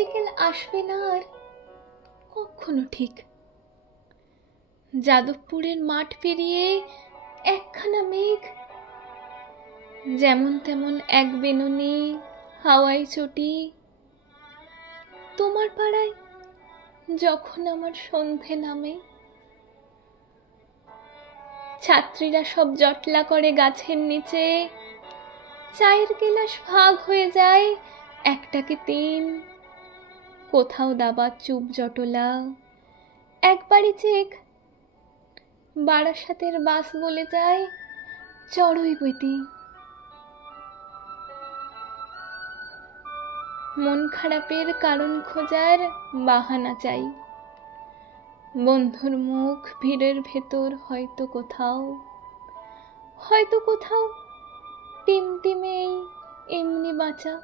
বিকেল আসবে না আর কখনো ঠিক। যাদবপুরের মাঠ পেরিয়ে একখানা মেঘ, যেমন তেমন এক বেনুনি হাওয়ায় চটি। তোমার পাড়ায় যখন আমার সন্ধে নামে, ছাত্রীরা সব জটলা করে গাছের নিচে, চায়ের গেলাস ভাগ হয়ে যায় একটাকে তিন। কোথাও দাবার চুপ জটলা, একবারই চেক বারাসাতের বাস বলে যায় চড়ুই বইতি। মন খারাপের কারণ খোঁজার বাহানা চাই, বন্ধুর মুখ ভিড়ের ভেতর হয়তো কোথাও টিমটিমেই এমনি বাঁচা।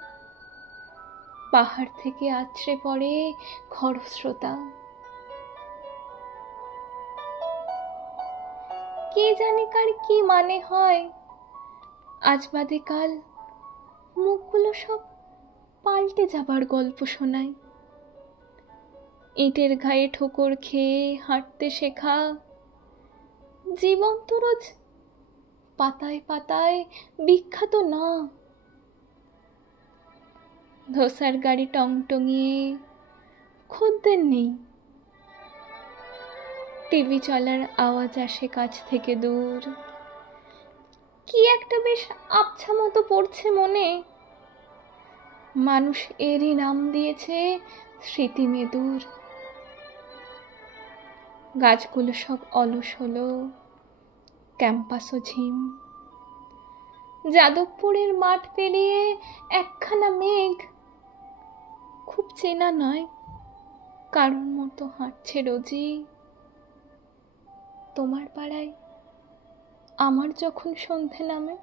পাহাড় থেকে আছড়ে পড়ে খরস্রোতা। কে জানে কার কি মানে হয়, আজ বাদে কাল মুখগুলো সব পাল্টে যাবার গল্প শোনায়। ইটের গায়ে ঠোকর খেয়ে হাঁটতে শেখা জীবন তো রোজ পাতায় পাতায় বিখ্যাত না। ধোসার গাড়ি টংটঙিয়ে খদ্দের নেই, টিভি চলার আওয়াজ আসে কাছ থেকে দূর। কি একটা বেশ আবছা মতো পড়ছে মনে, মানুষ এরই নাম দিয়েছে স্মৃতি মেদুর। গাছগুলো সব অলস হলো, ক্যাম্পাসও ঝিম। যাদবপুরের মাঠ পেরিয়ে একখানা মেঘ, খুব চেনা নয়, কারোর মতো হাঁটছে রোজই। তোমার পাড়ায় আমার যখন সন্ধে নামে,